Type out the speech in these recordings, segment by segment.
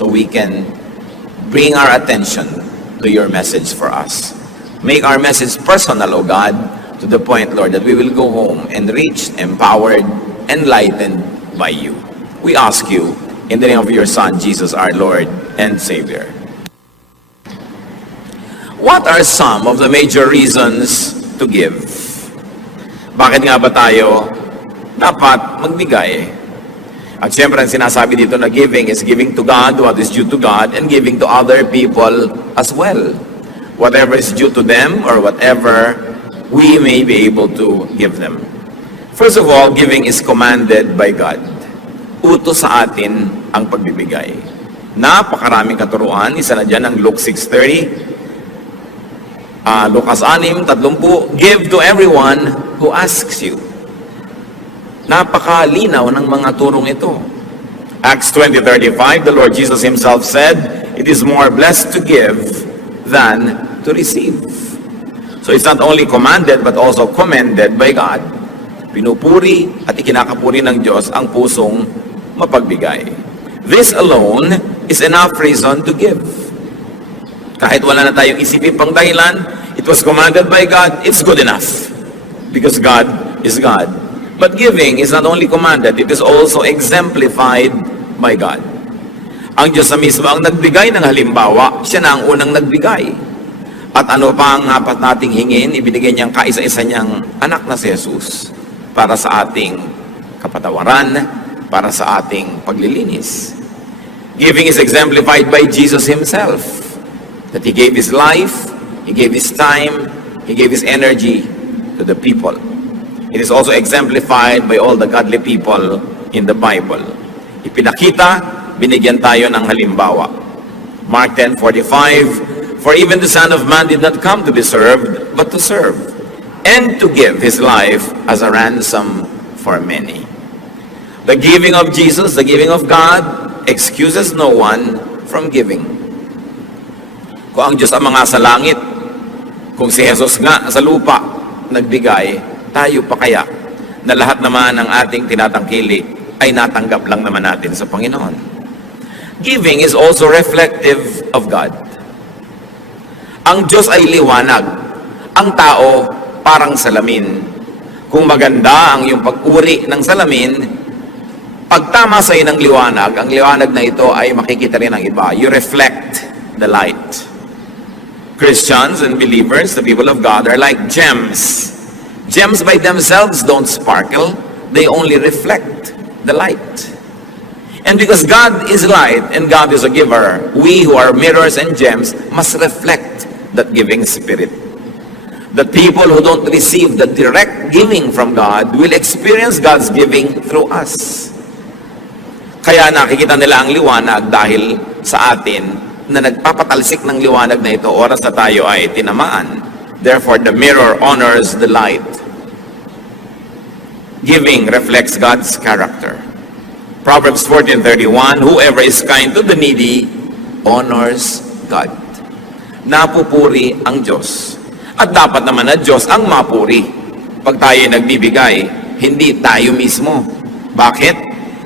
so we can bring our attention to your message for us. Make our message personal, O God, to the point, Lord, that we will go home enriched, empowered, enlightened by you. We ask you in the name of your Son, Jesus, our Lord and Savior. What are some of the major reasons to give? Bakit nga ba tayo dapat magbigay? At syempre, ang sinasabi dito na giving is giving to God what is due to God and giving to other people as well. Whatever is due to them or whatever we may be able to give them. First of all, giving is commanded by God. Utos sa atin ang pagbibigay. Napakaraming katuruan. Isa na dyan ang Luke 6:30. Lucas 6:30, give to everyone who asks you. Napakalinaw ng mga turong ito. Acts 20:35, the Lord Jesus himself said, it is more blessed to give than to receive. So it's not only commanded but also commended by God. Pinupuri at ikinakapuri ng Diyos ang pusong mapagbigay. This alone is enough reason to give. Kahit wala na tayong isipin pang dahilan, it was commanded by God, it's good enough. Because God is God. But giving is not only commanded, it is also exemplified by God. Ang Diyos na mismo ang nagbigay ng halimbawa, siya na ang unang nagbigay. At ano pa ang apat nating hingin, ibinigay niyang kaisa-isa niyang anak na si Jesus para sa ating kapatawaran, para sa ating paglilinis. Giving is exemplified by Jesus himself. That he gave his life, he gave his time, he gave his energy to the people. It is also exemplified by all the godly people in the Bible. Ipinakita, binigyan tayo ng halimbawa. Mark 10:45, for even the Son of Man did not come to be served, but to serve, and to give his life as a ransom for many. The giving of Jesus, the giving of God, excuses no one from giving. Kung ang Diyos ang mga sa langit, kung si Jesus nga sa lupa nagbigay, tayo pa kaya na lahat naman ng ating tinatangkili ay natanggap lang naman natin sa Panginoon. Giving is also reflective of God. Ang Diyos ay liwanag. Ang tao parang salamin. Kung maganda ang iyong pag-uri ng salamin, pag tama sa ng liwanag, ang liwanag na ito ay makikita rin ng iba. You reflect the light. Christians and believers, the people of God, are like gems. Gems by themselves don't sparkle. They only reflect the light. And because God is light and God is a giver, we who are mirrors and gems must reflect that giving spirit. The people who don't receive the direct giving from God will experience God's giving through us. Kaya nakikita nila ang liwanag dahil sa atin na nagpapatalsik ng liwanag na ito oras na tayo ay tinamaan. Therefore, the mirror honors the light. Giving reflects God's character. Proverbs 14:31, whoever is kind to the needy honors God. Napupuri ang Diyos. At dapat naman na Diyos ang mapuri. Pag tayo nagbibigay, hindi tayo mismo. Bakit?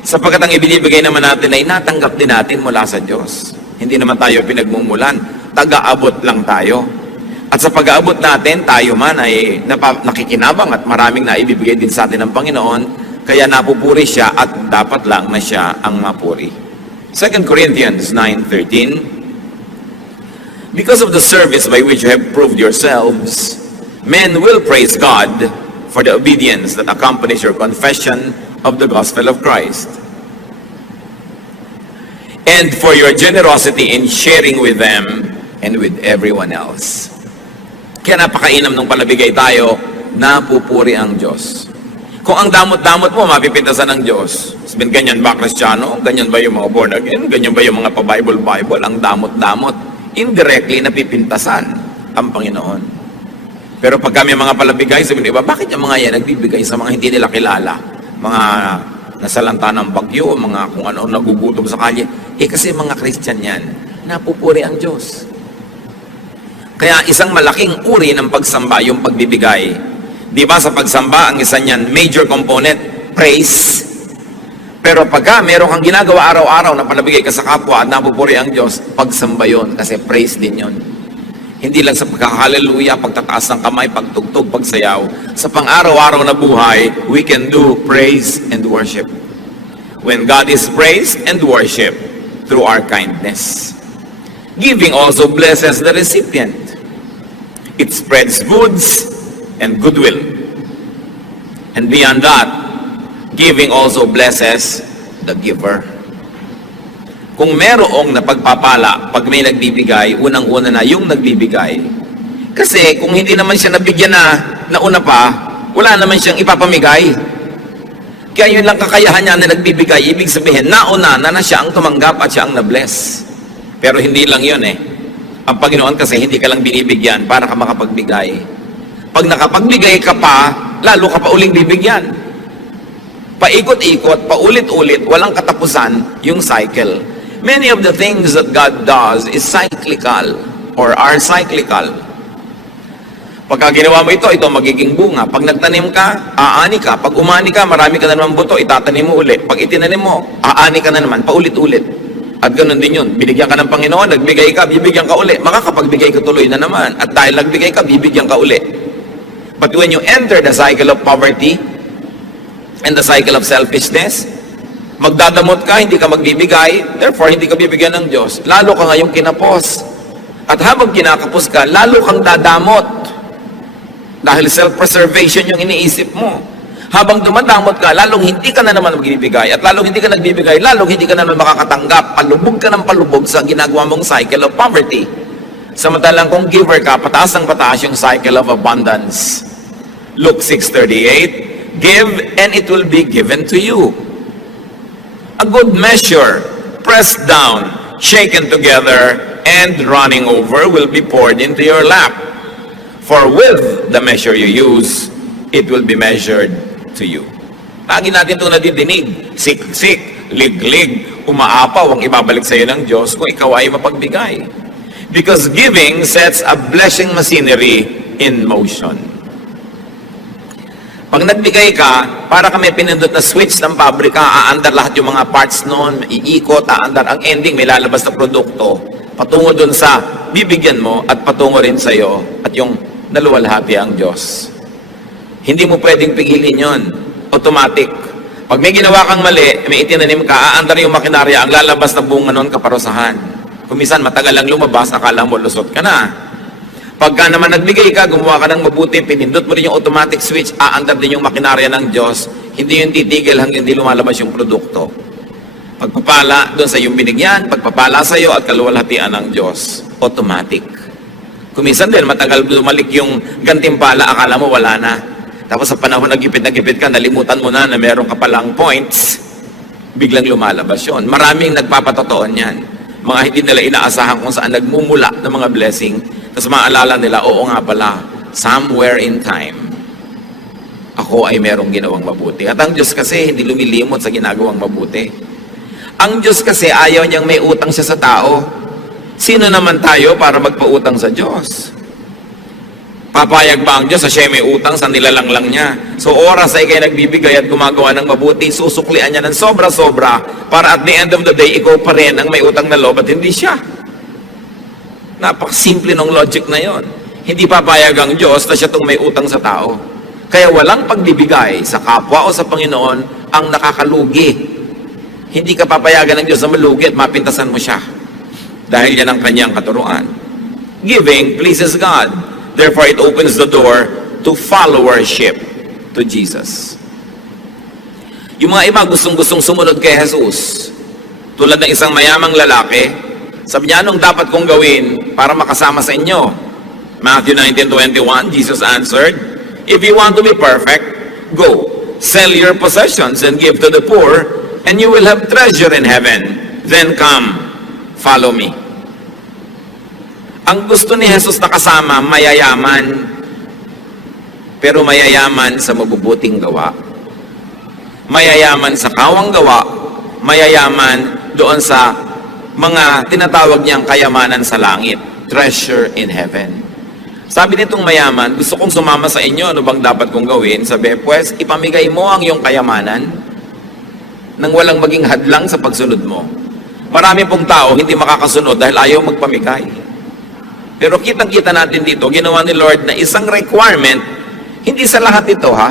Sapagkat ang ibinibigay naman natin ay natanggap din natin mula sa Diyos. Hindi naman tayo pinagmumulan. Taga-abot lang tayo. At sa pag-aabot natin, tayo man ay nakikinabang at maraming naibibigay din sa atin ng Panginoon. Kaya napupuri siya at dapat lang na siya ang mapuri. 2 Corinthians 9:13, because of the service by which you have proved yourselves, men will praise God for the obedience that accompanies your confession of the gospel of Christ, and for your generosity in sharing with them and with everyone else. Kaya napakainam nung palabigay tayo, napupuri ang Diyos. Kung ang damot-damot mo, mapipintasan ng Diyos. Sabihin, ganyan ba Kristiyano? Ganyan ba yung mga born again? Ganyan ba yung mga pa-Bible? Ang damot-damot. Indirectly, napipintasan ang Panginoon. Pero pag kami mga palabigay, sabihin, iba, bakit yung mga yan nagbibigay sa mga hindi nila kilala? Mga nasalanta ng bagyo, mga kung ano nagugutom sa kalye. Kasi mga Christian yan, napupuri ang Diyos. Kaya isang malaking uri ng pagsamba, yung pagbibigay. Di ba sa pagsamba, ang isa niyan, major component, praise. Pero pagka meron kang ginagawa araw-araw na panabigay ka sa kapwa at napupuri ang Diyos, pagsamba yun, kasi praise din yun. Hindi lang sa pagkakahaleluya, pagtataas ng kamay, pagtugtog, pagsayaw. Sa pang-araw-araw na buhay, we can do praise and worship. When God is praised and worship through our kindness. Giving also blesses the recipient. It spreads goods and goodwill. And beyond that, giving also blesses the giver. Kung merong napagpapala, pag may nagbibigay, unang-una na yung nagbibigay. Kasi kung hindi naman siya nabigyan na una pa, wala naman siyang ipapamigay. Kaya yun lang kakayahan niya na nagbibigay, ibig sabihin, nauna na siya ang tumanggap at siya ang na-bless. Pero hindi lang yun eh. Ang Panginoon kasi hindi ka lang binibigyan para ka makapagbigay. Pag nakapagbigay ka pa, lalo ka pa uling bibigyan. Paikot-ikot, paulit-ulit, walang katapusan yung cycle. Many of the things that God does is cyclical or are cyclical. Pagka ginawa mo ito magiging bunga. Pag nagtanim ka, aani ka. Pag umani ka, marami ka na naman buto, itatanim mo ulit. Pag itinanim mo, aani ka na naman, paulit-ulit. At ganoon din yun. Binigyan ka ng Panginoon, nagbigay ka, bibigyan ka ulit. Makakapagbigay ka tuloy na naman. At dahil nagbigay ka, bibigyan ka ulit. But when you enter the cycle of poverty and the cycle of selfishness, magdadamot ka, hindi ka magbibigay, therefore hindi ka bibigyan ng Diyos. Lalo ka ngayong kinapos. At habang kinakapos ka, lalo kang dadamot. Dahil self-preservation yung iniisip mo. Habang dumadamot ka, lalong hindi ka na naman magbibigay. At lalong hindi ka nagbibigay, lalong hindi ka na naman makakatanggap. Palubog ka ng palubog sa ginagawa mong cycle of poverty. Samantalang kung giver ka, pataas ng pataas yung cycle of abundance. Luke 6:38, give and it will be given to you. A good measure, pressed down, shaken together, and running over will be poured into your lap. For with the measure you use, it will be measured to you. Lagi natin ito nadidinig. Sik-sik, lig-lig, umaapaw ang ibabalik sa iyo ng Diyos kung ikaw ay mapagbigay. Because giving sets a blessing machinery in motion. Pag nagbigay ka, para ka may pinindot na switch ng pabrika, aandar lahat yung mga parts noon, iikot, aandar ang ending, may lalabas na produkto. Patungo dun sa bibigyan mo at patungo rin sa iyo at yung naluwalhati ang Diyos. Hindi mo pwedeng pigilin yon. Automatic. Pag may ginawa kang mali, may itinanim ka, aandar yung makinarya, ang lalabas na bunga noon kaparusahan. Kung minsan matagal lang lumabas, akala mo lusot ka na. Pagka naman nagbigay ka, gumawa ka ng mabuti, pinindot mo rin yung automatic switch, aandar din yung makinarya ng Diyos, hindi yung titigil hanggang hindi lumalabas yung produkto. Pagpapala doon sa iyong binigyan, pagpapala sa iyo at kaluwalhatian ng Diyos, automatic. Kung minsan din, matagal lumalik yung gantimpala, akala mo wala na. Tapos sa panahon na gipit ka, nalimutan mo na meron ka palang points, biglang lumalabas yun. Maraming nagpapatotoon yan. Mga hindi nila inaasahan kung saan nagmumula ng mga blessing. Tapos maalala nila, oo nga pala, somewhere in time, ako ay merong ginawang mabuti. At ang Diyos kasi hindi lumilimot sa ginagawang mabuti. Ang Diyos kasi ayaw niyang may utang siya sa tao. Sino naman tayo para magpautang sa Diyos? Papayag ba ang Diyos sa siya may utang sa nilalanglang niya? So oras ay kayo nagbibigay at gumagawa ng mabuti, susuklian niya ng sobra-sobra para at the end of the day, ikaw pa rin ang may utang na loob at hindi siya. Napakasimple ng logic na yon. Hindi papayag ang Diyos na siya itong may utang sa tao. Kaya walang pagbibigay sa kapwa o sa Panginoon ang nakakalugi. Hindi ka papayagan ng Diyos na malugi at mapintasan mo siya. Dahil yan ang kanyang katuruan. Giving pleases God. Therefore, it opens the door to followership to Jesus. Yung mga iba gustong-gustong sumunod kay Jesus. Tulad ng isang mayamang lalaki, sabi niya, anong dapat kong gawin para makasama sa inyo? Matthew 19:21, Jesus answered, if you want to be perfect, go, sell your possessions and give to the poor, and you will have treasure in heaven. Then come, follow me. Ang gusto ni Jesus na kasama, mayayaman. Pero mayayaman sa mabubuting gawa. Mayayaman sa kawang gawa. Mayayaman doon sa mga tinatawag niyang kayamanan sa langit. Treasure in heaven. Sabi nitong mayaman, gusto kong sumama sa inyo, ano bang dapat kong gawin? Sabi, pues, ipamigay mo ang iyong kayamanan. nang walang maging hadlang sa pagsunod mo. Marami pong tao hindi makakasunod dahil ayaw magpamigay. Pero kitang-kita natin dito, ginawa ni Lord na isang requirement, hindi sa lahat ito ha.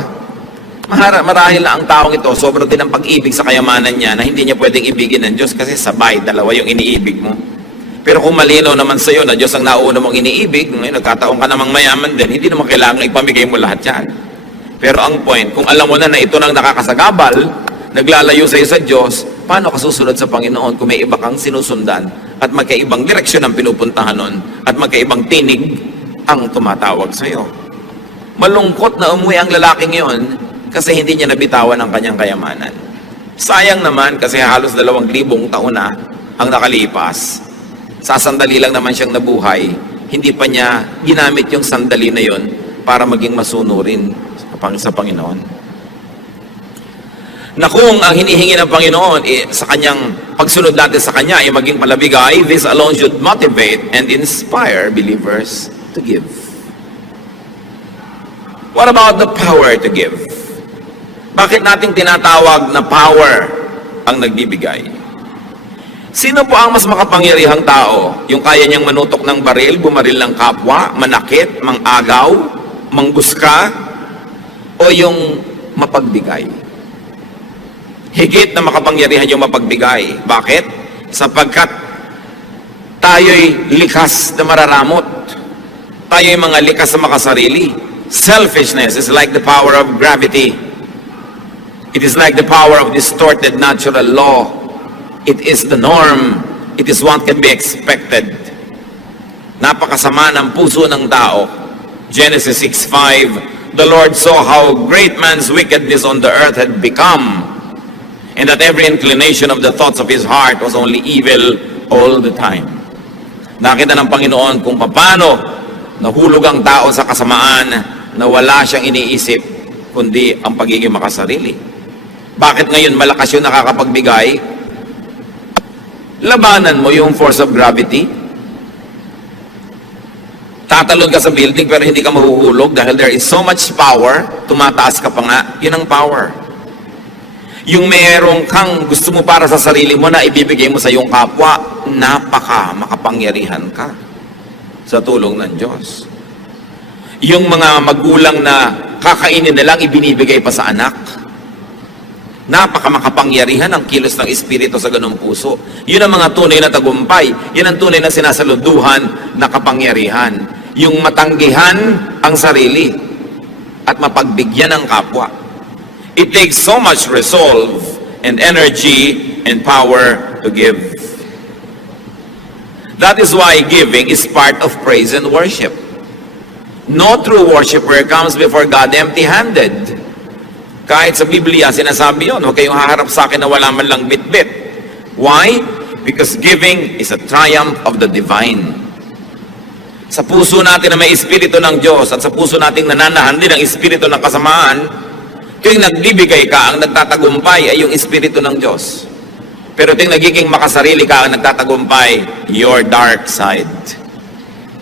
Marahil na ang taong ito, sobrang din ang pag-ibig sa kayamanan niya na hindi niya pwedeng ibigin ng Diyos kasi sabay, dalawa yung iniibig mo. Pero kung malinaw naman sa iyo na Diyos ang nauna mong iniibig, ngayon nagkataon ka namang mayaman din, hindi naman kailangan ipamigay mo lahat yan. Pero ang point, kung alam mo na ito nang nakakasagabal, naglalayo sa iyo sa Diyos, paano ka susunod sa Panginoon kung may iba kang sinusundan at magkaibang direksyon ang pinupuntahan nun at magkaibang tinig ang tumatawag sa iyo? Malungkot na umuwi ang lalaking yon kasi hindi niya nabitawan ang kanyang kayamanan. Sayang naman kasi halos 2,000 taon na ang nakalipas. Sasandali lang naman siyang nabuhay. Hindi pa niya ginamit yung sandali na yon para maging masunurin sa Panginoon. Na kung ang hinihingi ng Panginoon sa kanyang pagsunod natin sa Kanya ay maging palabigay, this alone should motivate and inspire believers to give. What about the power to give? Bakit natin tinatawag na power ang nagbibigay? Sino po ang mas makapangyarihang tao? Yung kaya niyang manutok ng baril, bumaril ng kapwa, manakit, mangagaw, mangbuska, o yung mapagbigay? Higit na makapangyarihan yung mapagbigay. Bakit? Sapagkat tayo'y likas na mararamot. Tayo'y mga likas na makasarili. Selfishness is like the power of gravity. It is like the power of distorted natural law. It is the norm. It is what can be expected. Napakasama ng puso ng tao. Genesis 6:5, the Lord saw how great man's wickedness on the earth had become, and that every inclination of the thoughts of his heart was only evil all the time. Nakita ng Panginoon kung paano nahulog ang tao sa kasamaan na wala siyang iniisip kundi ang pagiging makasarili. Bakit ngayon malakas yung nakakapagbigay? Labanan mo yung force of gravity. Tatalon ka sa building pero hindi ka mahuhulog dahil there is so much power, tumataas ka pa nga, yun ang power. Yung mayroong kang gusto mo para sa sarili mo na ibibigay mo sa iyong kapwa, makapangyarihan ka sa tulong ng Diyos. Yung mga magulang na kakainin na lang ibinibigay pa sa anak, makapangyarihan ang kilos ng Espiritu sa ganung puso. Yun ang mga tunay na tagumpay. Yun ang tunay na sinasaluduhan na kapangyarihan. Yung matanggihan ang sarili at mapagbigyan ang kapwa. It takes so much resolve and energy and power to give. That is why giving is part of praise and worship. No true worshiper comes before God empty-handed. Kahit sa Biblia, sinasabi yun, huwag kayong haharap sa akin na wala man lang bit-bit. Why? Because giving is a triumph of the divine. Sa puso natin na may Espiritu ng Diyos at sa puso nating nananahan din ang Espiritu ng kasamaan, yung nagbibigay ka, ang nagtatagumpay ay yung Espiritu ng Diyos. Pero yung nagiging makasarili ka, ang nagtatagumpay, your dark side.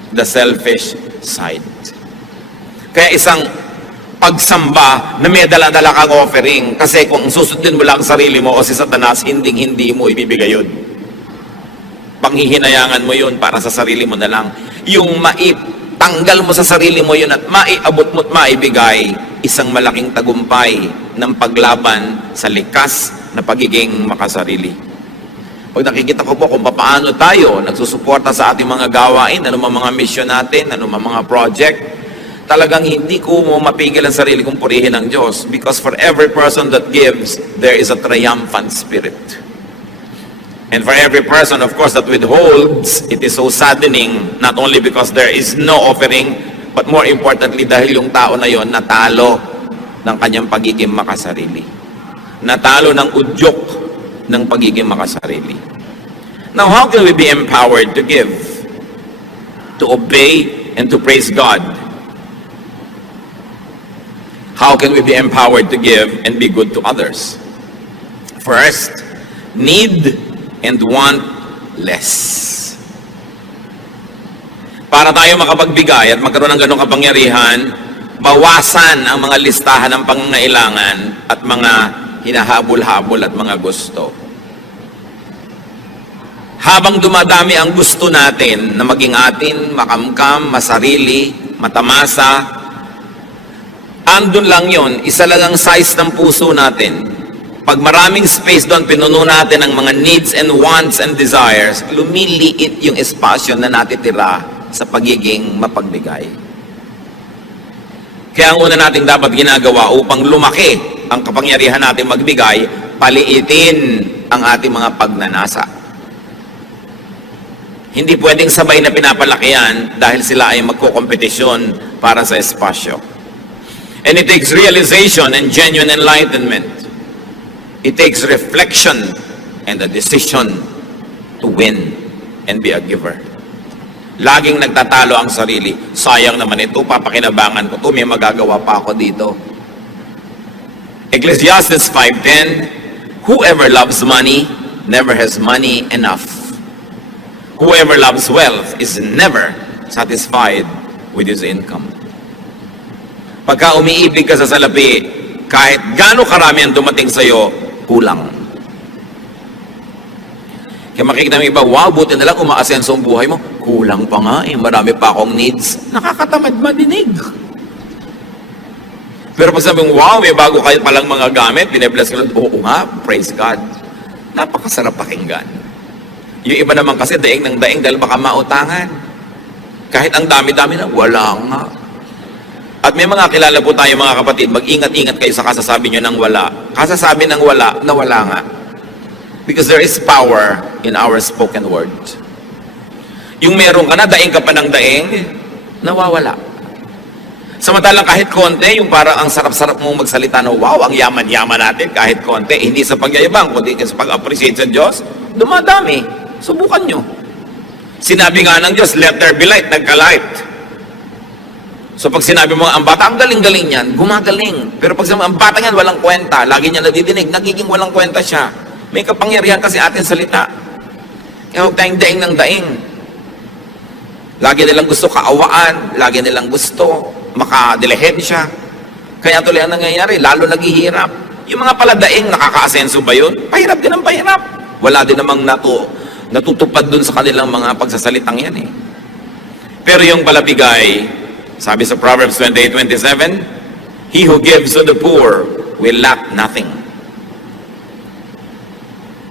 The selfish side. Kaya isang pagsamba na may dala-dala kang offering. Kasi kung susundin mo lang sarili mo o si Satanas, hindi mo ibibigay yun. Panghihinayangan mo yun para sa sarili mo na lang. Yung maitanggal mo sa sarili mo yun at maiabot mo at maibigay, isang malaking tagumpay ng paglaban sa likas na pagiging makasarili. Pag nakikita ko po kung paano tayo nagsusuporta sa ating mga gawain, anumang mga mission natin, anumang mga project, talagang hindi ko mo mapigil ang sarili kong purihin ng Diyos, because for every person that gives, there is a triumphant spirit. And for every person, of course, that withholds, it is so saddening, not only because there is no offering, but more importantly, dahil yung tao na yon natalo ng kanyang pagiging makasarili. Natalo ng udyok ng pagiging makasarili. Now, how can we be empowered to give? To obey and to praise God? How can we be empowered to give and be good to others? First, need and want less. Para tayo makapagbigay at magkaroon ng ganong kapangyarihan, bawasan ang mga listahan ng pangangailangan at mga hinahabol-habol at mga gusto. Habang dumadami ang gusto natin na maging atin, makamkam, masarili, matamasa, andun lang yon, isa lang ang size ng puso natin. Pag maraming space doon, pinuno natin ang mga needs and wants and desires, lumiliit yung espasyo na natitira sa pagiging mapagbigay. Kaya ang una nating dapat ginagawa upang lumaki ang kapangyarihan natin magbigay, paliitin ang ating mga pagnanasa. Hindi pwedeng sabay na pinapalaki yan dahil sila ay magkokompetisyon para sa espasyo. And it takes realization and genuine enlightenment. It takes reflection and a decision to win and be a giver. Laging nagtatalo ang sarili. Sayang naman ito, papakinabangan ko ito, may magagawa pa ako dito. Ecclesiastes 5:10, whoever loves money never has money enough. Whoever loves wealth is never satisfied with his income. Pagka umiibig ka sa salapi, kahit gaano karami ang dumating sa'yo, kulang. Kaya makikita ng iba, wow, buti na lang umaasenso ang buhay mo. Kulang pa nga eh, marami pa akong needs. Nakakatamad madinig. Pero pag sabi mo, wow, may bago kayo palang mga gamit, binibless ka lang, oo nga, praise God. Napakasarap pakinggan. Yung iba naman kasi daing ng daing dahil baka mautangan. Kahit ang dami-dami na, wala nga. At may mga kilala po tayo mga kapatid, mag-ingat-ingat kayo sa kasasabi nyo ng wala. Kasasabi ng wala, na wala nga. Because there is power in our spoken word. Yung meron ka na, daing ka pa ng daing, nawawala. Samantalang kahit konti, yung parang ang sarap-sarap mong magsalita na, wow, ang yaman-yaman natin, kahit konti, hindi sa pagyayabang, kundi sa pag-appreciate sa Diyos, dumadami. Subukan nyo. Sinabi nga ng Diyos, let there be light, nagka-light. So pag sinabi mo, ang bata, ang galing-galing yan, gumagaling. Pero pag sinabi, ang bata yan, walang kwenta, lagi niya nadidinig, nagiging walang kwenta siya. May kapangyarihan kasi ating salita. Kaya huwag tayong daing ng daing. Lagi nilang gusto kaawaan, lagi nilang gusto makadilehensya. Kaya tuloy ang nangyayari, lalo naghihirap. Yung mga paladaing, nakaka-asenso ba yun? Pahirap din ang pahirap. Wala din namang natutupad dun sa kanilang mga pagsasalitang yan eh. Pero yung palabigay, sabi sa Proverbs 28:27, he who gives to the poor will lack nothing.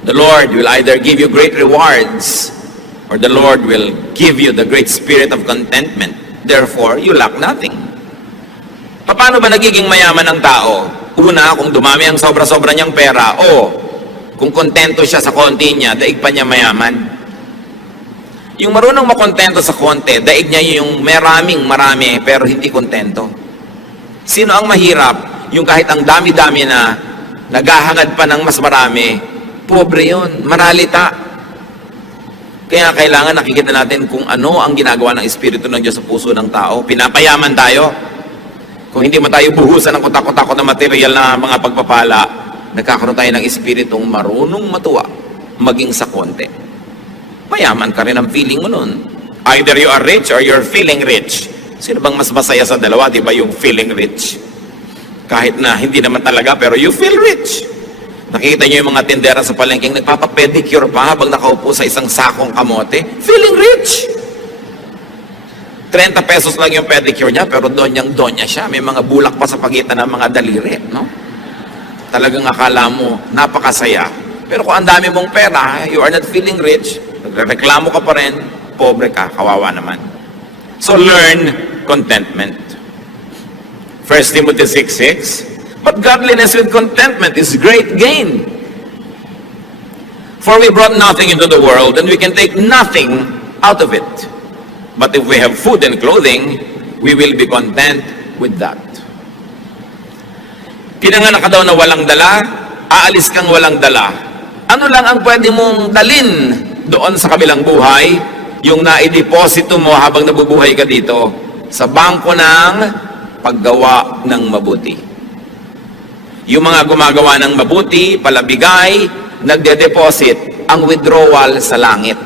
The Lord will either give you great rewards or the Lord will give you the great spirit of contentment. Therefore, you lack nothing. Paano ba nagiging mayaman ang tao? Una, kung dumami ang sobra-sobra niyang pera, o kung kontento siya sa konti niya, daig pa niya mayaman. Yung marunong makontento sa konti, daig niya yung marami, pero hindi kontento. Sino ang mahirap? Yung kahit ang dami-dami na naghahangad pa ng mas marami, pobre yun, maralita. Kaya kailangan nakikita natin kung ano ang ginagawa ng Espiritu ng Diyos sa puso ng tao. Pinapayaman tayo. Kung hindi man tayo buhusan ng kutak-kutak na material na mga pagpapala, nagkakaroon tayo ng espiritong marunong matuwa, maging sa konti. Mayaman ka rin ang feeling mo nun. Either you are rich or you're feeling rich. Sino bang mas masaya sa dalawa? Di ba yung feeling rich? Kahit na hindi naman talaga, pero you feel rich. Nakikita niyo yung mga tindera sa palengking, nagpapapedicure pa habang nakaupo sa isang sakong kamote. Feeling rich! 30 pesos lang yung pedicure niya, pero donyang-donya siya. May mga bulak pa sa pagitan ng mga daliri, no? Talagang akala mo, napakasaya. Pero kung ang dami mong pera, you are not feeling rich, nagreklamo ka pa rin, pobre ka, kawawa naman. So learn contentment. 1 Timothy 6:6, but godliness with contentment is great gain. For we brought nothing into the world, and we can take nothing out of it. But if we have food and clothing, we will be content with that. Pinanganak ka daw na walang dala, aalis kang walang dala. Ano lang ang pwede mong dalin doon sa kabilang buhay? Yung naideposito mo habang nabubuhay ka dito sa bangko ng paggawa ng mabuti. Yung mga gumagawa ng mabuti, palabigay, nagde-deposit ang withdrawal sa langit.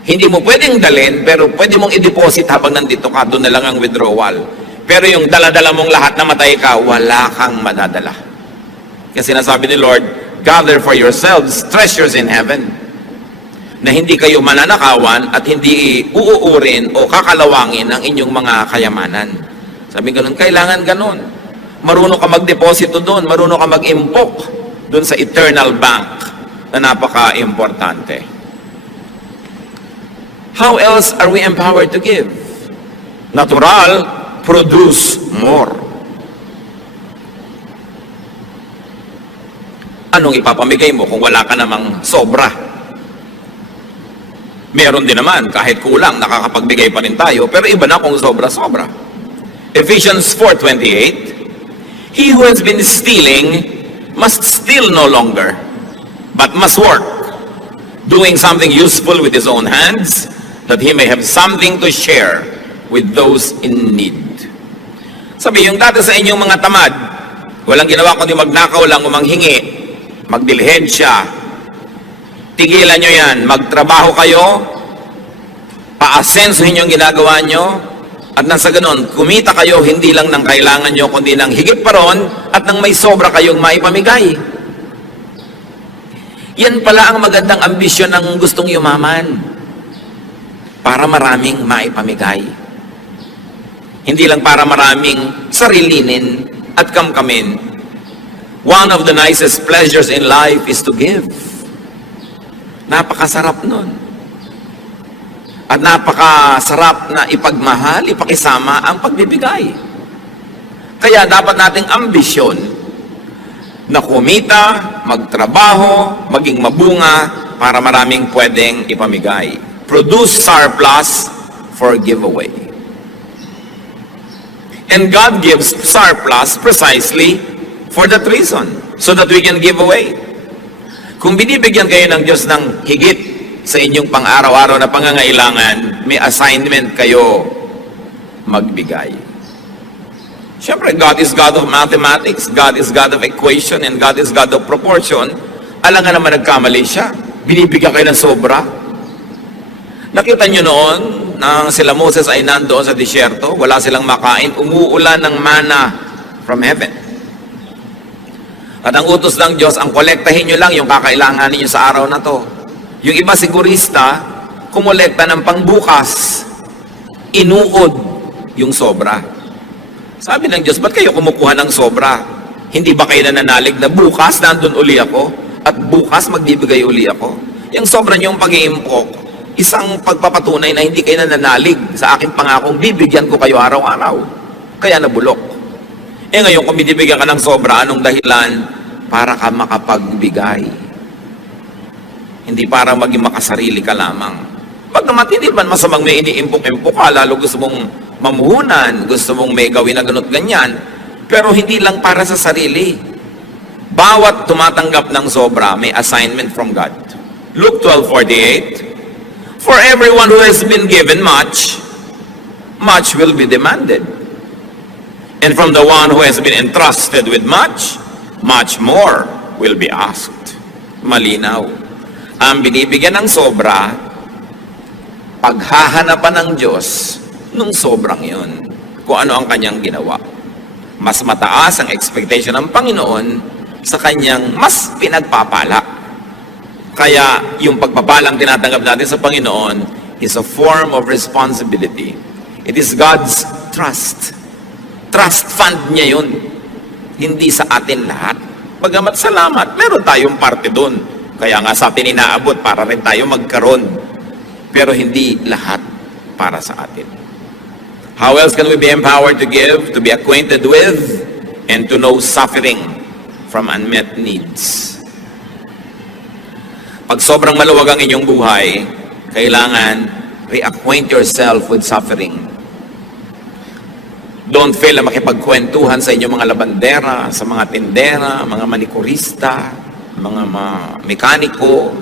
Hindi mo pwedeng dalin, pero pwede mong i-deposit habang nandito ka, doon na lang ang withdrawal. Pero yung dala-dala mong lahat na matay ka, wala kang madadala. Kasi sinasabi ni Lord, gather for yourselves treasures in heaven, na hindi kayo mananakawan at hindi uuurin o kakalawangin ang inyong mga kayamanan. Sabi ganun, kailangan ganun. Marunong ka magdeposito doon, marunong ka mag-impok doon sa eternal bank na napaka-importante. How else are we empowered to give? Natural, produce more. Anong ipapamigay mo kung wala ka namang sobra? Meron din naman, kahit kulang, nakakapagbigay pa rin tayo, pero iba na kung sobra-sobra. Ephesians 4:28, he who has been stealing must steal no longer, but must work, doing something useful with his own hands, that he may have something to share with those in need. Sabi, yung dati sa inyong mga tamad, walang ginawa kundi magnakaw lang o manghingi, magdilihensya, tigilan nyo yan, magtrabaho kayo, paasensuhin yung ginagawa nyo, at nang sa ganon, kumita kayo hindi lang ng kailangan nyo, kundi ng higit pa ron, at nang may sobra kayong maipamigay. Yan pala ang magandang ambisyon ng gustong yumaman, para maraming maipamigay. Hindi lang para maraming sarilinin at kamkamin. One of the nicest pleasures in life is to give. Napakasarap nun. At napakasarap na ipagmahal, ipakisama ang pagbibigay. Kaya dapat nating ambisyon na kumita, magtrabaho, maging mabunga para maraming pwedeng ipamigay. Produce surplus for giveaway. And God gives surplus precisely for that reason, so that we can give away. Kung binibigyan kayo ng Diyos ng higit sa inyong pang-araw-araw na pangangailangan, may assignment kayo magbigay. Siyempre, God is God of mathematics, God is God of equation, and God is God of proportion. Alam nga naman nagkamali siya. Binibigyan kayo ng sobra. Nakita nyo noon, nang sila Moses ay nandoon sa disyerto, wala silang makain, umuulan ng mana from heaven. At ang utos ng Diyos, ang kolektahin nyo lang yung kakailangan ninyo sa araw na to. Yung iba sigurista, kumolekta ng pangbukas, inuod yung sobra. Sabi ng Diyos, ba't kayo kumukuha ng sobra? Hindi ba kayo nananalig na bukas nandun uli ako? At bukas magbibigay uli ako? Yung sobra niyong pag-iimpok, isang pagpapatunay na hindi kayo nananalig sa aking pangakong bibigyan ko kayo araw-araw. Kaya nabulok. Ngayon, kung binibigyan ka ng sobra, anong dahilan? Para ka makapagbigay. Hindi para maging makasarili ka lamang. Pagkamat, hindi man masamang may iniimpok-impok ka, lalo gusto mong mamuhunan, gusto mong may gawin na ganot ganyan, pero hindi lang para sa sarili. Bawat tumatanggap ng sobra, may assignment from God. Luke 12:48, for everyone who has been given much, much will be demanded. And from the one who has been entrusted with much, much more will be asked. Malinaw. Ang binibigyan ng sobra, paghahanapan ng Diyos nung sobrang yon, kung ano ang kanyang ginawa. Mas mataas ang expectation ng Panginoon sa kanyang mas pinagpapala. Kaya yung pagpapalang tinatanggap natin sa Panginoon is a form of responsibility. It is God's trust. Trust fund niya yun. Hindi sa atin lahat. Bagamat salamat, meron tayong parte doon. Kaya nga sa atin inaabot para rin tayo magkaroon. Pero hindi lahat para sa atin. How else can we be empowered to give, to be acquainted with, and to know suffering from unmet needs? Pag sobrang maluwag ang inyong buhay, kailangan reacquaint yourself with suffering. Don't fail na makipagkwentuhan sa inyong mga labandera, sa mga tindera, mga manikurista, mga mekaniko,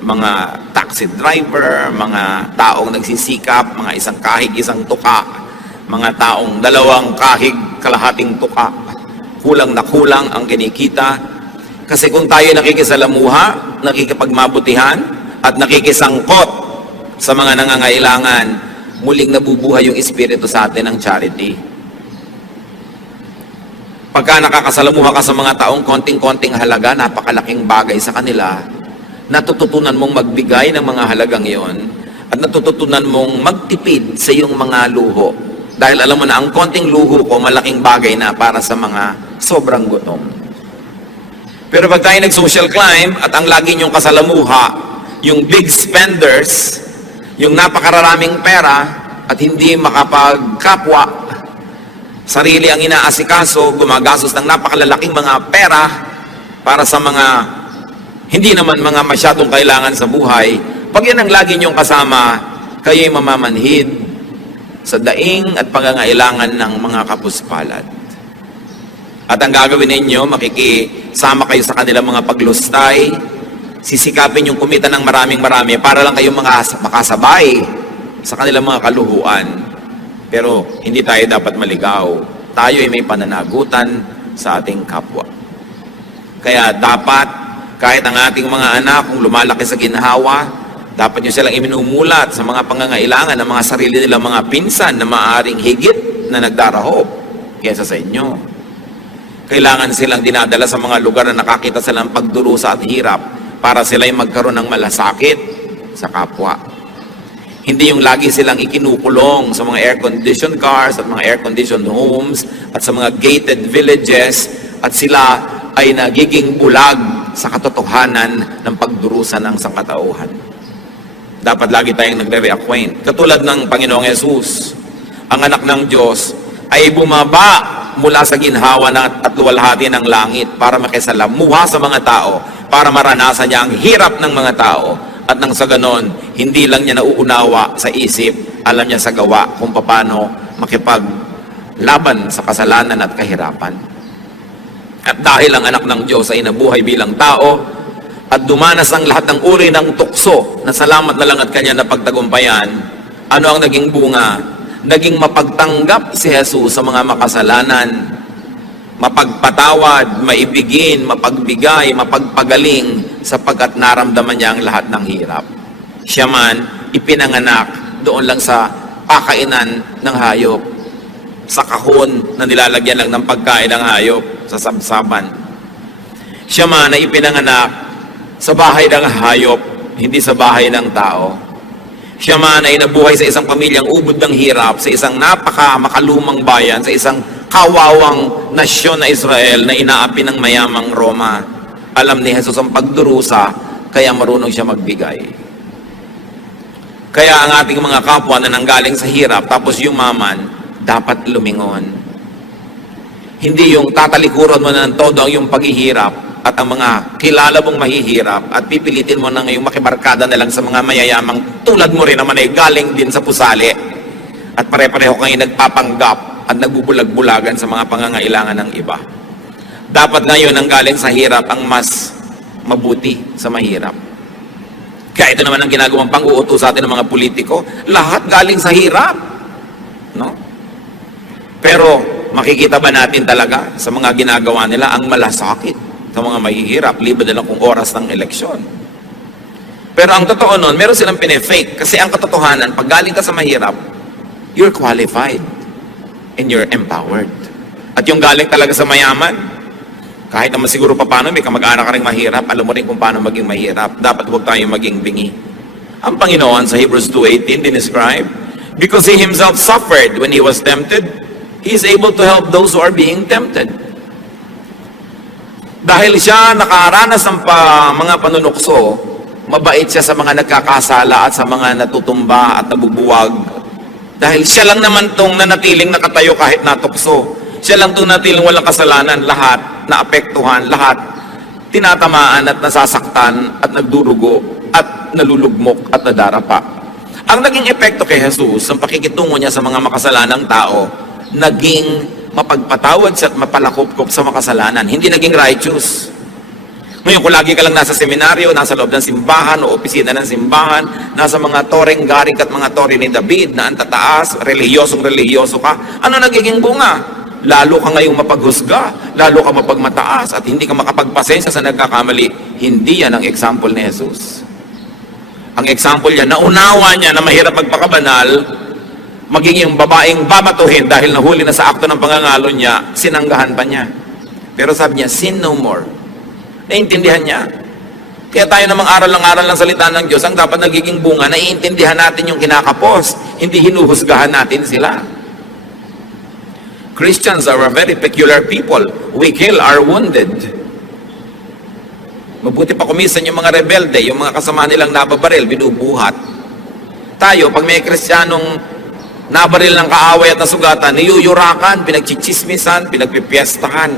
mga taxi driver, mga taong nagsisikap, mga isang kahig, isang tuka, mga taong dalawang kahig, kalahating tuka. Kulang na kulang ang kinikita. Kasi kung tayo nakikisalamuha, nakikipagmabutihan, at nakikisangkot sa mga nangangailangan, muling nabubuhay yung espiritu sa atin ng charity. Pagka nakakasalamuha ka sa mga taong konting-konting halaga, napakalaking bagay sa kanila, natututunan mong magbigay ng mga halagang iyon at natututunan mong magtipid sa iyong mga luho. Dahil alam mo na, ang konting luho ko, malaking bagay na para sa mga sobrang gutom. Pero pag tayo nag-social climb at ang lagi niyong kasalamuha, yung big spenders, yung napakararaming pera at hindi makapagkapwa, sarili ang inaasikaso, gumagastos ng napakalalaking mga pera para sa mga hindi naman mga masyadong kailangan sa buhay. Pag yan ang lagi niyong kasama, kayo'y mamamanhid sa daing at pangangailangan ng mga kapuspalad. At ang gagawin ninyo, makikisama kayo sa kanilang mga paglustay, sisikapin yung kumita ng maraming-marami para lang kayong makasabay sa kanilang mga kaluhuan. Pero hindi tayo dapat maligaw. Tayo ay may pananagutan sa ating kapwa. Kaya dapat, kahit ang ating mga anak, kung lumalaki sa ginhawa, dapat nyo silang iminumulat sa mga pangangailangan ng mga sarili nilang mga pinsan na maaaring higit na nagdarahop kaysa sa inyo. Kailangan silang dinadala sa mga lugar na nakakita silang pagdurusa at hirap para sila'y magkaroon ng malasakit sa kapwa. Hindi yung lagi silang ikinukulong sa mga air-conditioned cars at mga air-conditioned homes at sa mga gated villages at sila ay nagiging bulag sa katotohanan ng pagdurusa ng sangkatauhan. Dapat lagi tayong nagre-reacquaint. Katulad ng Panginoong Yesus, ang anak ng Diyos ay bumaba mula sa ginhawa at luwalhati ng langit para makisalamuha sa mga tao, para maranasan niya ang hirap ng mga tao. At nang sa ganon, hindi lang niya nauunawa sa isip, alam niya sa gawa kung paano makipaglaban sa kasalanan at kahirapan. At dahil ang anak ng Diyos ay nabuhay bilang tao, at dumanas ang lahat ng uri ng tukso, na salamat na lang at kanya na pagtagumpayan, ano ang naging bunga? Naging mapagtanggap si Jesus sa mga makasalanan, mapagpatawad, maibigin, mapagbigay, mapagpagaling, sapagkat naramdaman niya ang lahat ng hirap. Siya man, ipinanganak doon lang sa pakainan ng hayop, sa kahon na nilalagyan lang ng pagkain ng hayop, sa sabsaban. Siya man ay ipinanganak sa bahay ng hayop, hindi sa bahay ng tao. Siya man ay nabuhay sa isang pamilyang ubod ng hirap, sa isang makalumang bayan, sa isang kawawang nasyon na Israel na inaapi ng mayamang Roma. Alam ni Jesus ang pagdurusa, kaya marunong siya magbigay. Kaya ang ating mga kapwa na nanggaling sa hirap, tapos yumaman, dapat lumingon. Hindi yung tatalikuran mo na ng todo ang yung paghihirap at ang mga kilala mong mahihirap at pipilitin mo na ngayong makibarkada na lang sa mga mayayamang tulad mo rin naman ay galing din sa pusali at pare-pareho kayo nagpapanggap at nagbubulag-bulagan sa mga pangangailangan ng iba. Dapat ngayon ang galing sa hirap ang mas mabuti sa mahirap. Kaya ito naman ang ginagawang pang-uutos sa atin ng mga politiko, lahat galing sa hirap. No? Pero makikita ba natin talaga sa mga ginagawa nila ang malasakit sa mga mahihirap, liban na lang kung oras ng eleksyon? Pero ang totoo nun, meron silang pinefake. Kasi ang katotohanan, pag galing ka sa mahirap, you're qualified and you're empowered. At yung galing talaga sa mayaman, kahit naman siguro pa paano, may kamag-anak ka rin mahirap, alam mo rin kung paano maging mahirap. Dapat huwag tayong maging bingi. Ang Panginoon sa Hebrews 2:18 dinescribe, because He Himself suffered when He was tempted, He is able to help those who are being tempted. Dahil siya nakaranas ng mga panunukso, mabait siya sa mga nagkakasala at sa mga natutumba at nabubuwag. Dahil siya lang naman tong nanatiling nakatayo kahit natukso. Siya lang itong natiling walang kasalanan, lahat naapektuhan, lahat tinatamaan at nasasaktan at nagdurugo at nalulugmok at nadarapa. Ang naging epekto kay Jesus, ang pakikitungo niya sa mga makasalanang tao, naging mapagpatawad siya at mapalakop-kop sa makasalanan. Hindi naging righteous. Ngayon, kung lagi ka lang nasa seminaryo, nasa loob ng simbahan o opisina ng simbahan, nasa mga toreng garing at mga tore ni David na ang tataas, relihiyosong-relihiyoso ka, ano nagiging bunga? Lalo ka ngayong mapaghusga, lalo ka mapagmataas at hindi ka makapagpasensya sa nagkakamali. Hindi yan ang example ni Jesus. Ang example niya, naunawa niya na mahirap magpakabanal, maging yung babaeng babatuhin dahil nahuli na sa akto ng pangangalo niya, sinanggahan pa niya. Pero sabi niya, sin no more. Naiintindihan niya. Kaya tayo namang aral ng salita ng Diyos, ang dapat nagiging bunga, naiintindihan natin yung kinakapos, hindi hinuhusgahan natin sila. Christians are a very peculiar people. We kill our wounded. Mabuti pa kumisan yung mga rebelde, yung mga kasama nilang nababaril, binubuhat. Tayo, pag may Kristiyanong nabaril ng kaaway at nasugatan, niyuyurakan, pinagchichismisan, pinagpipiestahan.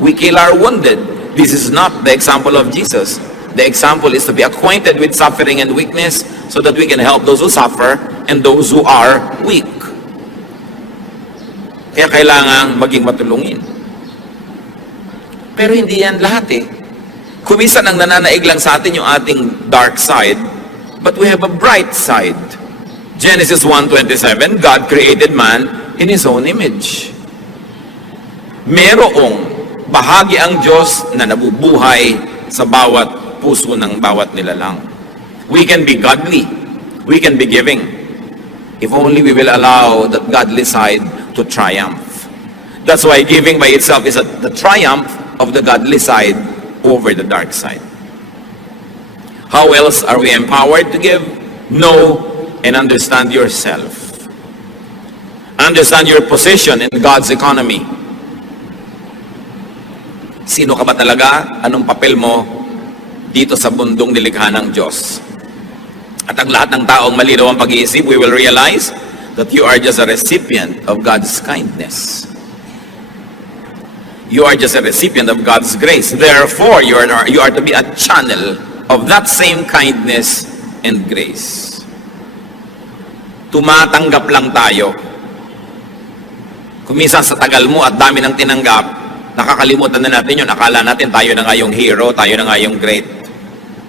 We kill our wounded. This is not the example of Jesus. The example is to be acquainted with suffering and weakness so that we can help those who suffer and those who are weak. Kaya kailangan maging matulungin. Pero hindi yan lahat eh. Kumisan ang nananaig lang sa atin yung ating dark side, but we have a bright side. Genesis 1:27, God created man in His own image. Merong bahagi ang Diyos na nabubuhay sa bawat puso ng bawat nilalang. We can be godly. We can be giving. If only we will allow that godly side to triumph. That's why giving by itself is the triumph of the godly side over the dark side. How else are we empowered to give? Know and understand yourself. Understand your position in God's economy. Sino ka ba talaga? Anong papel mo dito sa mundong nilikha ng Diyos? At ang lahat ng taong malinaw ang pag-iisip, we will realize that you are just a recipient of God's kindness. You are just a recipient of God's grace. Therefore, you are to be a channel of that same kindness and grace. Tumatanggap lang tayo. Kumisan sa tagal mo at dami ng tinanggap, nakakalimutan na natin yun. Akala natin tayo na nga yung hero, tayo na nga yung great.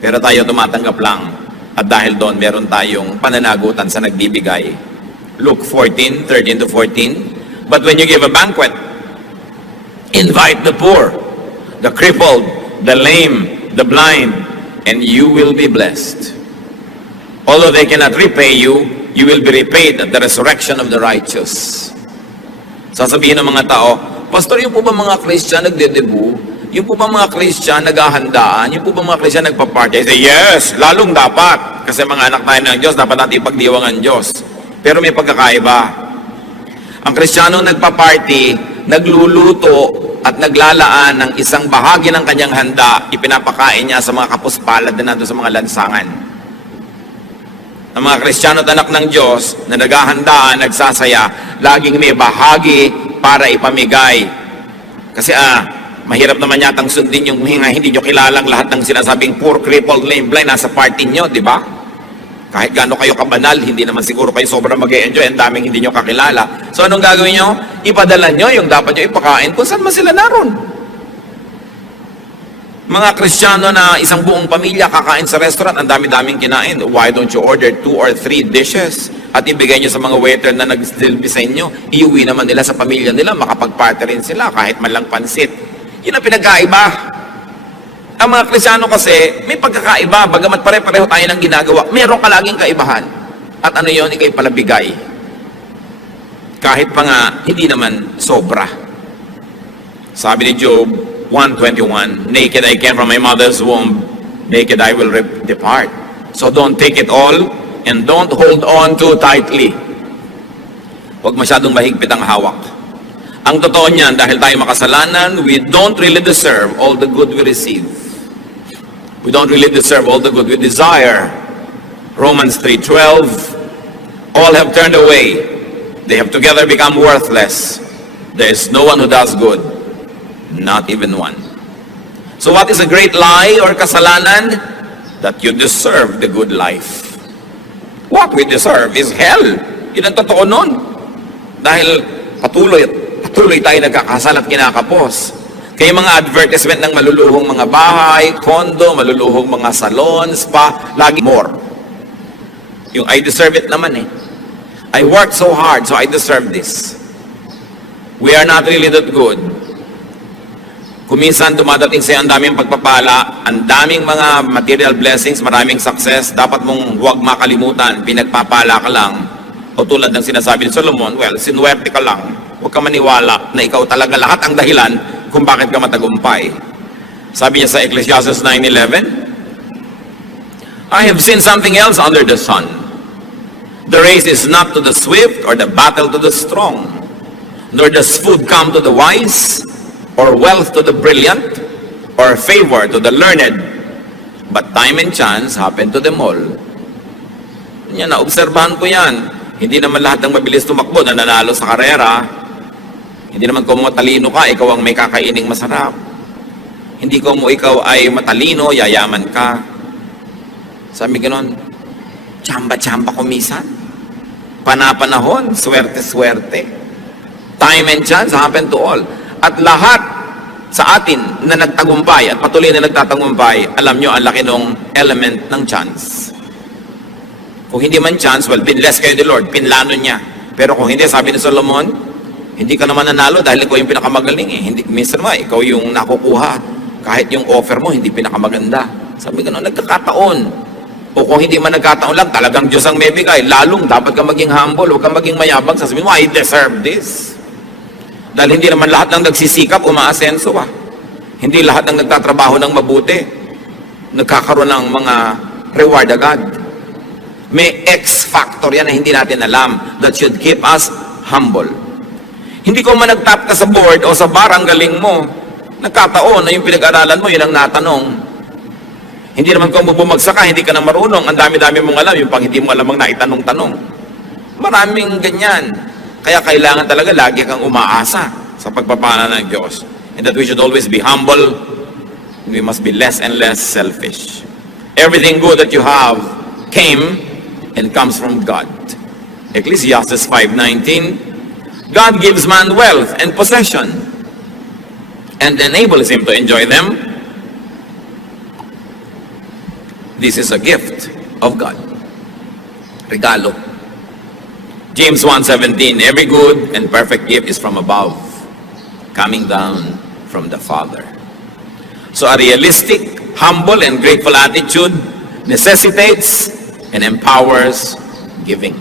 Pero tayo tumatanggap lang. At dahil doon, meron tayong pananagutan sa nagbibigay. Luke 14:13-14. But when you give a banquet, invite the poor, the crippled, the lame, the blind, and you will be blessed. Although they cannot repay you, you will be repaid at the resurrection of the righteous. Sasabihin ng mga tao, Pastor, yung po ba mga Christian nagdedebu? Yung po ba mga Christian naghahandaan? Yung po ba mga Christian nagpa-party? I say, yes, lalong dapat. Kasi mga anak tayo ng Diyos, dapat natin ipagdiwang ang Diyos. Pero may pagkakaiba. Ang Kristiyano nagpa-party, nagluluto at naglalaan ng isang bahagi ng kanyang handa, ipinapakain niya sa mga kapuspalad na nandun sa mga lansangan. Ang mga Kristiyano at anak ng Diyos na naghahandaan, nagsasaya, laging may bahagi para ipamigay. Kasi mahirap naman yatang sundin yung hindi nyo kilalang lahat ng sinasabing poor, crippled, lame, blind nasa party nyo, di ba? Kahit gaano kayo kabanal, hindi naman siguro kayo sobrang mag-e-enjoy, ang daming hindi nyo kakilala. So anong gagawin nyo? Ipadala nyo yung dapat nyo ipakain kung saan man sila naroon. Mga Kristiyano na isang buong pamilya kakain sa restaurant, ang dami-daming kinain. Why don't you order 2 or 3 dishes at ibigay nyo sa mga waiter na nag-silbi sa inyo? Iuwi naman nila sa pamilya nila, makapag-party rin sila kahit man lang pansit. Yun ang pinagkaiba. Ang mga Kristiyano kasi, may pagkakaiba. Bagamat pare-pareho tayo ng ginagawa, meron ka laging kaibahan. At ano yun, ikay palabigay. Kahit pa nga, hindi naman sobra. Sabi ni Job 1:21, naked I came from my mother's womb, naked I will depart. So don't take it all, and don't hold on too tightly. Huwag masyadong mahigpit ang hawak. Ang totoo niyan, dahil tayo makasalanan, we don't really deserve all the good we receive. We don't really deserve all the good we desire. Romans 3:12, all have turned away. They have together become worthless. There is no one who does good, not even one. So what is a great lie or kasalanan? That you deserve the good life. What we deserve is hell. Yun ang totoo nun. Dahil patuloy tayo nagkakasal at kinakapos. Kaya mga advertisement ng maluluhong mga bahay, condo, maluluhong mga salon, spa, lagi more. Yung I deserve it naman eh. I worked so hard, so I deserve this. We are not really that good. Kuminsan dumadating sa'yo ang daming pagpapala, ang daming mga material blessings, maraming success, dapat mong huwag makalimutan, pinagpapala ka lang. O tulad ng sinasabi ni Solomon, well, sinuwerte ka lang. Huwag ka maniwala na ikaw talaga lahat ang dahilan kung bakit ka matagumpay. Sabi niya sa Ecclesiastes 9:11, I have seen something else under the sun. The race is not to the swift or the battle to the strong, nor does food come to the wise, or wealth to the brilliant, or favor to the learned, but time and chance happen to them all. Yan, naobserbahan ko yan. Hindi naman lahat ng mabilis tumakbo na nanalo sa karera. Hindi naman kung matalino ka, ikaw ang may kakaining masarap. Hindi kung ikaw ay matalino, yayaman ka. Sabi ganon, tsamba-tsamba kumisan. Panapanahon, swerte-swerte. Time and chance happen to all. At lahat sa atin na nagtagumpay at patuloy na nagtatagumpay, alam nyo, ang laki ng element ng chance. Kung hindi man chance, well, binless kayo ni Lord, pinlano niya. Pero kung hindi, sabi ni Solomon, hindi ka naman nanalo dahil ikaw yung pinakamagaling eh. Hindi, minsan mo, ikaw yung nakukuha. Kahit yung offer mo, hindi pinakamaganda. Sabi gano'n, nagkakataon. O kung hindi man nagkataon lang, talagang Diyos ang may bigay. Lalong, dapat ka maging humble, huwag ka maging mayabang. Sasabihin mo, I deserve this. Dahil hindi naman lahat ng nagsisikap, umaasenso ah. Hindi lahat ng nagtatrabaho ng mabuti, nagkakaroon ng mga reward agad. May X factor yan na hindi natin alam that should keep us humble. Hindi ko man nagtap ka sa board o sa bar, ang galing mo. Nagkataon na yung pinag-aralan mo, yun ang natanong. Hindi naman kung bumagsak ka, hindi ka na marunong. Ang dami-dami mong alam, yung pang hindi mo alam ang naitanong-tanong. Maraming ganyan. Kaya kailangan talaga lagi kang umaasa sa pagpapana ng Diyos. And that we should always be humble. We must be less and less selfish. Everything good that you have came and comes from God. Ecclesiastes 5:19, God gives man wealth and possession and enables him to enjoy them. This is a gift of God. Regalo. James 1:17, every good and perfect gift is from above, coming down from the Father. So a realistic, humble, and grateful attitude necessitates and empowers giving.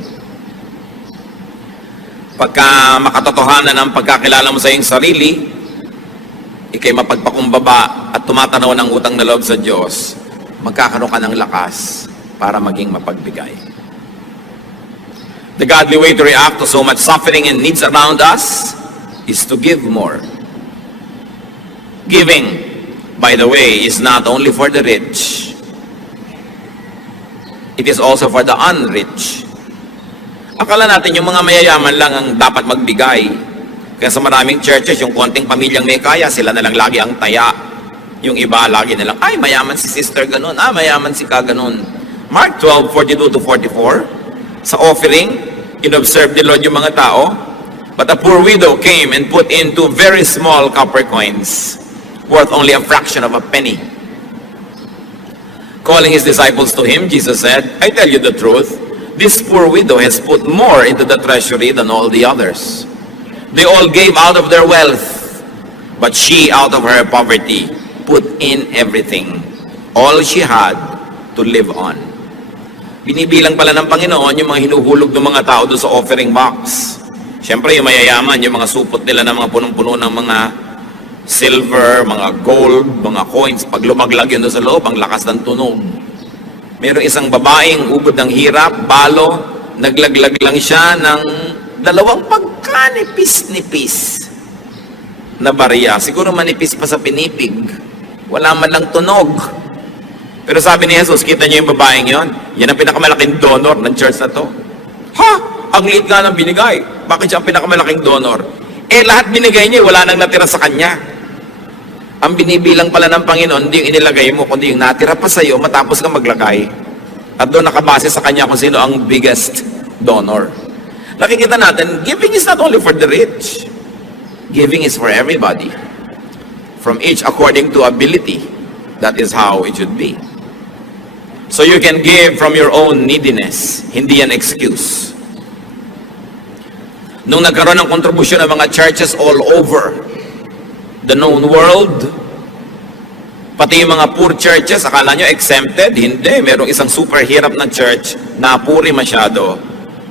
Pagka makatotohanan ang pagkakilala mo sa iyong sarili, ikay mapagpakumbaba at tumatanaw ng utang na loob sa Diyos, magkakaroon ka ng lakas para maging mapagbigay. The godly way to react to so much suffering and needs around us is to give more. Giving, by the way, is not only for the rich, it is also for the unrich. Akala natin yung mga mayayaman lang ang dapat magbigay. Kaya sa maraming churches, yung konting pamilyang may kaya, sila na lang lagi ang taya. Yung iba lagi na lang, ay mayaman si sister ganun, mayaman si ka ganun. Mark 12:42-44, sa offering, inobserve ni Lord yung mga tao, but a poor widow came and put in 2 very small copper coins, worth only a fraction of a penny. Calling his disciples to him, Jesus said, I tell you the truth, this poor widow has put more into the treasury than all the others. They all gave out of their wealth, but she, out of her poverty, put in everything, all she had to live on. Binibilang pala ng Panginoon yung mga hinuhulog ng mga tao doon sa offering box. Siyempre, yung mayayaman, yung mga supot nila ng mga punong-puno ng mga silver, mga gold, mga coins, pag lumaglag yun doon sa loob, ang lakas ng tunog. Mayroong isang babaeng ubod ng hirap, balo, naglaglag lang siya ng 2 pagkanipis-nipis na barya. Siguro manipis pa sa pinipig. Wala man lang tunog. Pero sabi ni Jesus, kita niyo yung babaeng yon? Yan ang pinakamalaking donor ng church na to. Ha? Ang liit nga ng binigay. Bakit siya ang pinakamalaking donor? Lahat binigay niya, wala nang natira sa kanya. Ang binibilang pala ng Panginoon, hindi yung inilagay mo, kundi yung natira pa sa'yo matapos ka maglagay. At doon nakabase sa kanya kung sino ang biggest donor. Nakikita natin, giving is not only for the rich. Giving is for everybody. From each according to ability. That is how it should be. So you can give from your own neediness. Hindi yan excuse. Nung nagkaroon ng kontribusyon ng mga churches all over the known world, pati yung mga poor churches, akala nyo exempted? Hindi. Merong isang super hirap na church na puri masyado.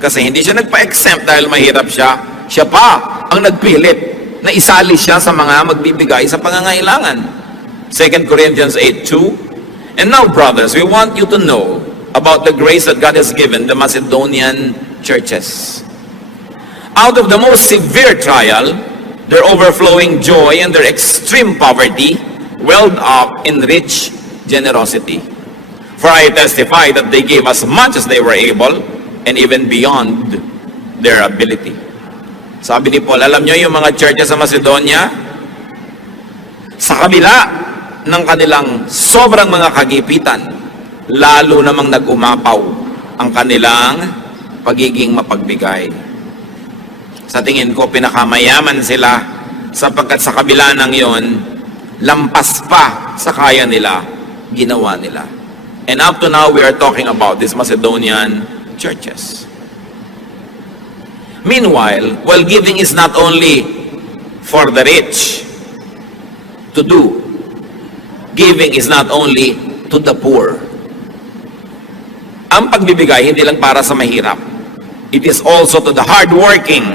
Kasi hindi siya nagpa-exempt dahil mahirap siya. Siya pa ang nagpilit na isali siya sa mga magbibigay sa pangangailangan. 2 Corinthians 8:2. And now, brothers, we want you to know about the grace that God has given the Macedonian churches. Out of the most severe trial, their overflowing joy and their extreme poverty welled up in rich generosity. For I testify that they gave as much as they were able and even beyond their ability. Sabi ni Paul, alam nyo yung mga churches sa Macedonia, sa kabila ng kanilang sobrang mga kagipitan, lalo namang nag-umapaw ang kanilang pagiging mapagbigay. Sa tingin ko, pinakamayaman sila sapagkat sa kabila ng yon, lampas pa sa kaya nila, ginawa nila. And up to now, we are talking about these Macedonian churches. Meanwhile, while giving is not only for the rich to do, giving is not only to the poor. Ang pagbibigay hindi lang para sa mahirap. It is also to the hardworking,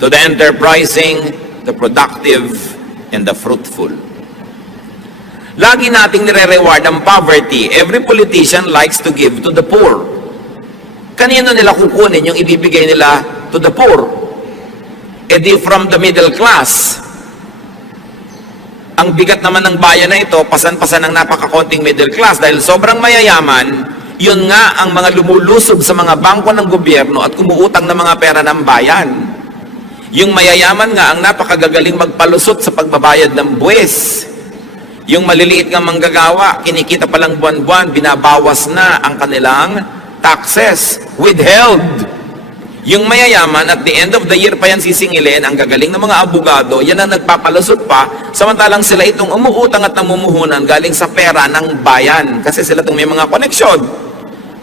to the enterprising, the productive, and the fruitful. Lagi nating nire-reward ang poverty. Every politician likes to give to the poor. Kanino nila kukunin yung ibibigay nila to the poor? E di from the middle class. Ang bigat naman ng bayan na ito, pasan-pasan ng napakakonting middle class dahil sobrang mayayaman, yun nga ang mga lumulusob sa mga bangko ng gobyerno at kumuutang ng mga pera ng bayan. Yung mayayaman nga ang napakagagaling magpalusot sa pagbabayad ng buwis. Yung maliliit nga manggagawa, kinikita pa lang buwan-buwan, binabawas na ang kanilang taxes, withheld. Yung mayayaman, at the end of the year pa yan sisingilin, ang gagaling ng mga abogado, yan ang nagpapalusot pa, samantalang sila itong umuutang at namumuhunan galing sa pera ng bayan. Kasi sila itong may mga koneksyon.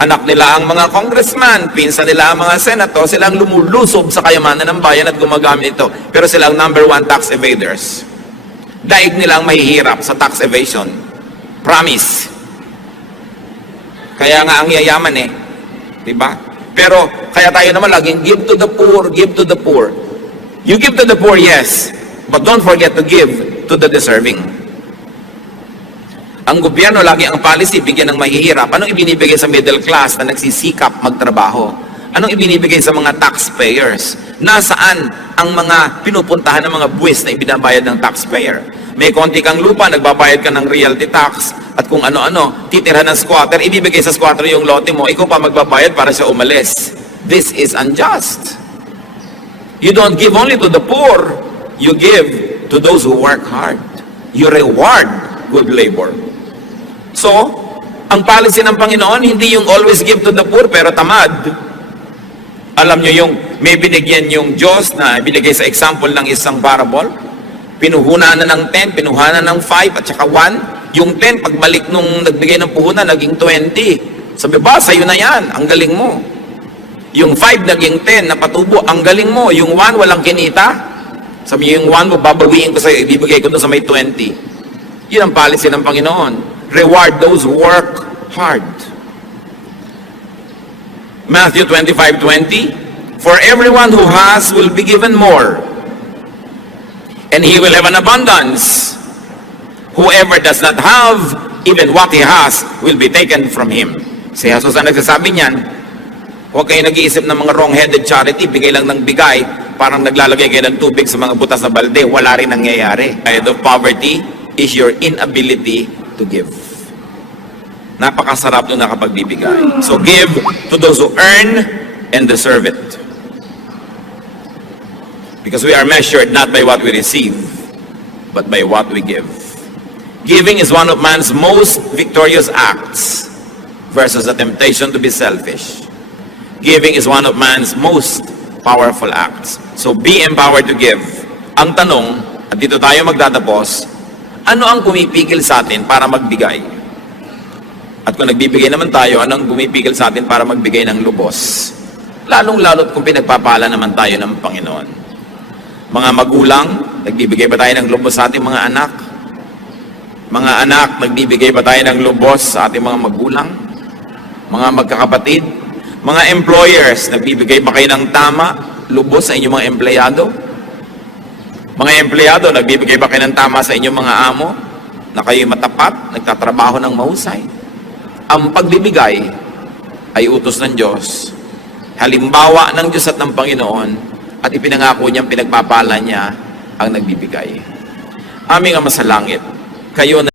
Anak nila ang mga congressman, pinsan nila ang mga senator, sila ang lumulusob sa kayamanan ng bayan at gumagamit ito. Pero sila ang number one tax evaders. Daig nila ang mahihirap sa tax evasion. Promise. Kaya nga ang yayaman eh. Diba? Pero, kaya tayo naman laging, give to the poor, give to the poor. You give to the poor, yes, but don't forget to give to the deserving. Ang gobyerno, lagi ang policy, bigyan ng mahihirap. Anong ibinibigay sa middle class na nagsisikap magtrabaho? Anong ibinibigay sa mga taxpayers? Nasaan ang mga pinupuntahan ng mga buwis na ibinabayad ng taxpayer? May konti kang lupa, nagbabayad ka ng realty tax, at kung ano-ano, titirhan ng squatter, ibibigay sa squatter yung lote mo, ikaw pa magbabayad para siya umalis. This is unjust. You don't give only to the poor, you give to those who work hard. You reward good labor. So, ang policy ng Panginoon, hindi yung always give to the poor, pero tamad. Alam nyo yung may binigyan yung Diyos na binigay sa example ng isang parable, pinuhunan na ng 10, pinuhunan ng 5, at saka 1. Yung 10, pagbalik nung nagbigay ng puhunan, naging 20. Sabi ba, sa'yo na yan, ang galing mo. Yung 5, naging 10, napatubo, ang galing mo. Yung 1, walang kinita. Sabi yung 1 mo, babawiin ko sa'yo, ibibigay ko doon sa may 20. Yun ang policy ng Panginoon. Reward those who work hard. Matthew 25:20, for everyone who has will be given more, and he will have an abundance. Whoever does not have, even what he has, will be taken from him. Si Jesus ang nagsasabi niyan, huwag kayo nag-iisip ng mga wrong-headed charity, bigay lang ng bigay, parang naglalagay kayo ng tubig sa mga butas na balde, wala rin nangyayari. Kind of poverty is your inability to give. Napakasarap nung nakapagbibigay. So give to those who earn and deserve it. Because we are measured not by what we receive, but by what we give. Giving is one of man's most victorious acts versus the temptation to be selfish. Giving is one of man's most powerful acts. So be empowered to give. Ang tanong, at dito tayo magtatapos, ano ang pumipigil sa atin para magbigay? At kung nagbibigay naman tayo, anong pumipigil sa atin para magbigay ng lubos? Lalong-lalot kung pinagpapala naman tayo ng Panginoon. Mga magulang, nagbibigay ba tayo ng lubos sa ating mga anak? Mga anak, nagbibigay ba tayo ng lubos sa ating mga magulang? Mga magkakapatid? Mga employers, nagbibigay ba kayo ng tama, lubos sa inyong mga empleyado? Mga empleyado, nagbibigay ba kayo ng tama sa inyong mga amo? Na kayo'y matapat, nagtatrabaho ng mahusay? Ang pagbibigay ay utos ng Diyos. Halimbawa ng Diyos at ng Panginoon, at ipinangako niyang pinagpapala niya ang nagbibigay. Aming Ama sa langit, kayo na